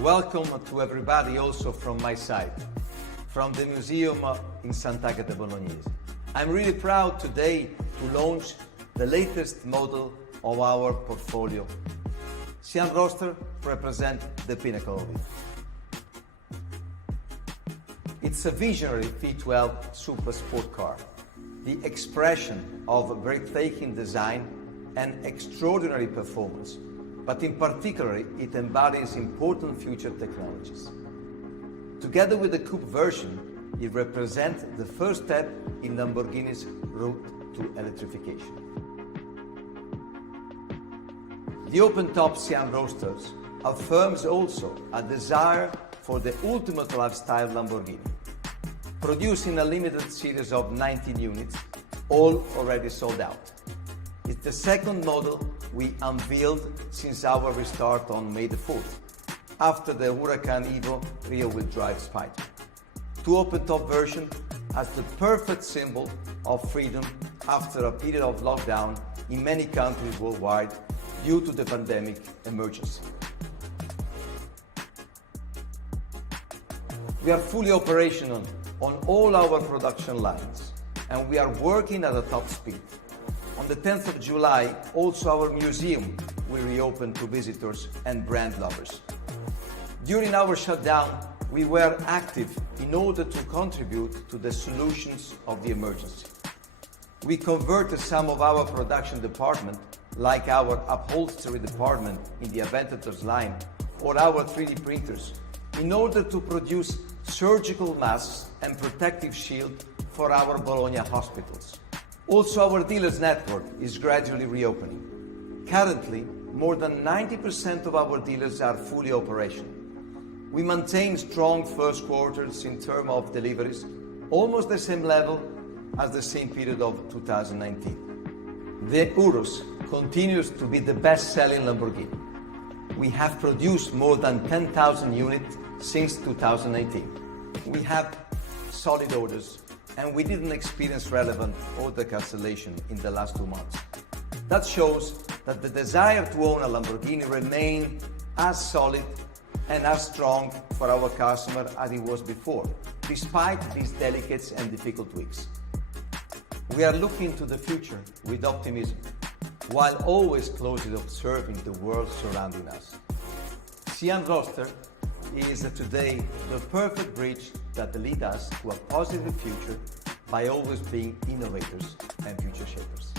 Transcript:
Welcome to everybody also from my side, from the museum in Sant'Agata Bolognese. I'm really proud today to launch the latest model of our portfolio. Sián Roadster represents the pinnacle of it. It's a visionary V12 super sport car, the expression of breathtaking design and extraordinary performance, but in particular it embodies important future technologies. Together with the coupe version, it represents the first step in Lamborghini's route to electrification. The open-top Sián Roadsters affirms also a desire for the ultimate lifestyle Lamborghini, producing a limited series of 19 units, all already sold out. It's the second model we unveiled since our restart on May the 4th, after the Huracan Evo rear-wheel drive Spider. Two open-top version as the perfect symbol of freedom after a period of lockdown in many countries worldwide due to the pandemic emergency. We are fully operational on all our production lines, and we are working at a top speed. On the 10th of July, also our museum will reopen to visitors and brand lovers. During our shutdown, we were active in order to contribute to the solutions of the emergency. We converted some of our production department, like our upholstery department in the Aventators line, or our 3D printers, in order to produce surgical masks and protective shield for our Bologna hospitals. Also, our dealers network is gradually reopening. Currently, more than 90% of our dealers are fully operational. We maintain strong first quarters in terms of deliveries, almost the same level as the same period of 2019. The Urus continues to be the best-selling Lamborghini. We have produced more than 10,000 units since 2018. We have solid orders, and we didn't experience relevant order cancellation in the last 2 months. That shows that the desire to own a Lamborghini remains as solid and as strong for our customer as it was before, despite these delicate and difficult weeks. We are looking to the future with optimism, while always closely observing the world surrounding us. Sián Roadster is today the perfect bridge that leads us to a positive future by always being innovators and future shapers.